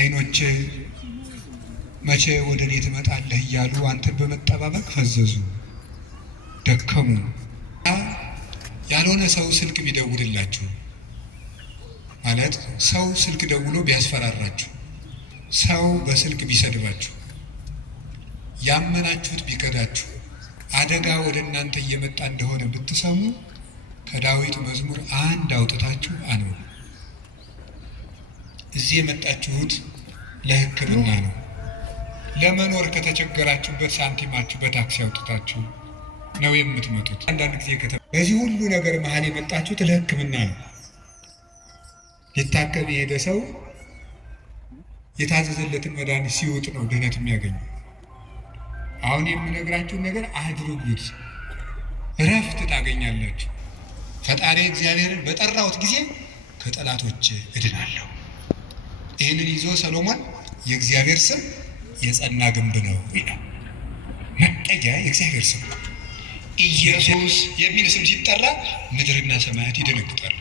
ዓይኖች መቼ ወደ እኔ ትመጣለህ እያሉ አንተን በመጠባበቅ ፈዘዙ፣ ደከሙ። ያልሆነ ሰው ስልክ ቢደውልላችሁ ማለት ሰው ስልክ ደውሎ ቢያስፈራራችሁ፣ ሰው በስልክ ቢሰድባችሁ፣ ያመናችሁት ቢከዳችሁ፣ አደጋ ወደ እናንተ እየመጣ እንደሆነ ብትሰሙ ከዳዊት መዝሙር አንድ አውጥታችሁ አንብቡ። እዚህ የመጣችሁት ለሕክምና ነው። ለመኖር ከተቸገራችሁበት ሳንቲማችሁ በታክሲ አውጥታችሁ ነው የምትመጡት። አንዳንድ ጊዜ በዚህ ሁሉ ነገር መሀል የመጣችሁት ለሕክምና ነው። ሊታከም የሄደ ሰው የታዘዘለትን መድኃኒት ሲውጥ ነው ድህነት የሚያገኘው። አሁን የምነግራችሁን ነገር አድርጉት፣ እረፍት ታገኛላችሁ። ፈጣሪ እግዚአብሔርን በጠራሁት ጊዜ ከጠላቶች እድናለሁ። ይህንን ይዞ ሰሎሞን የእግዚአብሔር ስም የጸና ግንብ ነው ይላል። መጠጊያ የእግዚአብሔር ስም ኢየሱስ የሚል ስም ሲጠራ ምድርና ሰማያት ይደነግጣሉ።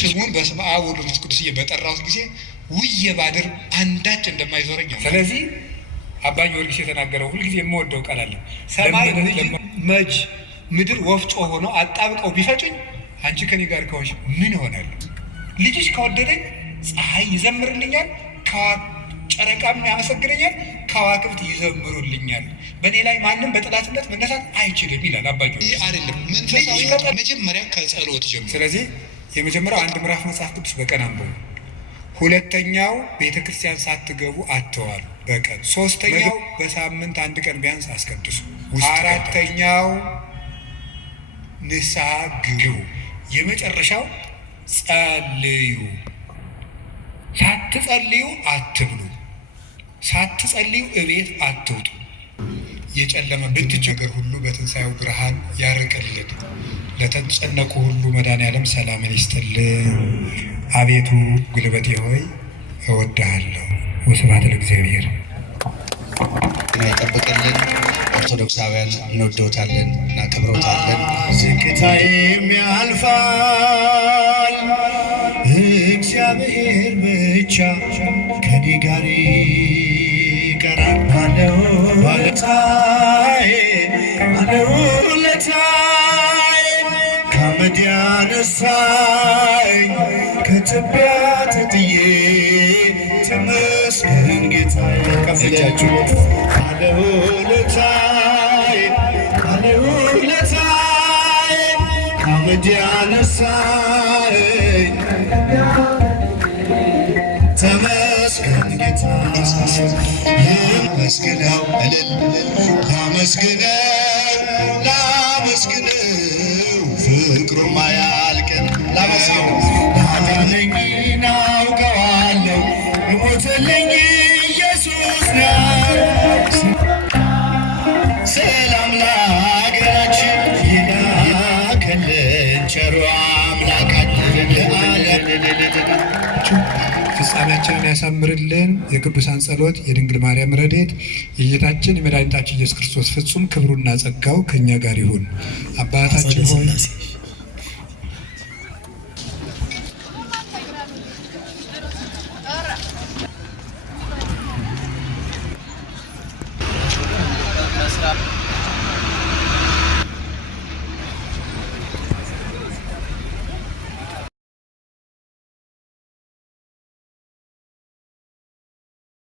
ስሙን በስመ አብ ወወልድ ወመንፈስ ቅዱስ በጠራሁት ጊዜ ውዬ ባድር አንዳች እንደማይዞረኝ። ስለዚህ አባ ጊዮርጊስ የተናገረው ሁልጊዜ የምወደው ቃል አለ። ሰማይ መጅ ምድር ወፍጮ ሆኖ አጣብቀው ቢፈጩኝ አንቺ ከኔ ጋር ከሆንሽ ምን እሆናለሁ? ልጅሽ ከወደደኝ ፀሐይ ይዘምርልኛል፣ ጨረቃም ያመሰግነኛል፣ ከዋክብት ይዘምሩልኛል። በእኔ ላይ ማንም በጠላትነት መነሳት አይችልም ይላል አባ ጊዮርጊስ። ይህ አይደለም መንፈሳዊ መጀመሪያ ከጸሎት ጀምሮ። ስለዚህ የመጀመሪያው አንድ ምዕራፍ መጽሐፍ ቅዱስ በቀን አንብቡ። ሁለተኛው ቤተ ክርስቲያን ሳትገቡ አትዋሉ በቀን። ሶስተኛው በሳምንት አንድ ቀን ቢያንስ አስቀድሱ። አራተኛው ንስሐ ግቡ። የመጨረሻው ጸልዩ። ሳትጸልዩ አትብሉ፣ ሳትጸልዩ እቤት አትውጡ። የጨለመብን ነገር ሁሉ በትንሣኤው ብርሃን ያርቅልን። ለተጨነቁ ሁሉ መድኃኔዓለም ሰላምን ይስጥልን። አቤቱ ጉልበቴ ሆይ እወድሃለሁ። ወስብሐት ለእግዚአብሔር። ይጠብቅልን። ኦርቶዶክሳውያን እንወደውታለን፣ እናከብረውታለን። ዝቅታዬም ያልፋል፣ እግዚአብሔር ብቻ ከኔ ጋር ይቀራል። ባለውለታዬ ከአመድ ያነሳኝ ከትቢያ ተጥዬ ተመስገን ጌታዬ። ቀብቻችሁ ባለውለታዬ ከአመድ ያነሳኝ ተመስገን ጌታዬ። ላመስግነው እልል ላመስግነው ፍቅሩም አያልቅም። ላመስግነው ያዳነኝን አውቀዋለሁ፣ የሞተልኝ ኢየሱስ ነው። ሰላም ለአገራችን ይላክልን ቸሩ አምላካችን ለዓለም ፍጻሜያችንን ያሳምርልን። የቅዱሳን ጸሎት፣ የድንግል ማርያም ረድኤት፣ የጌታችን የመድኃኒታችን ኢየሱስ ክርስቶስ ፍጹም ክብሩና ጸጋው ከእኛ ጋር ይሁን። አባታችን ሆይ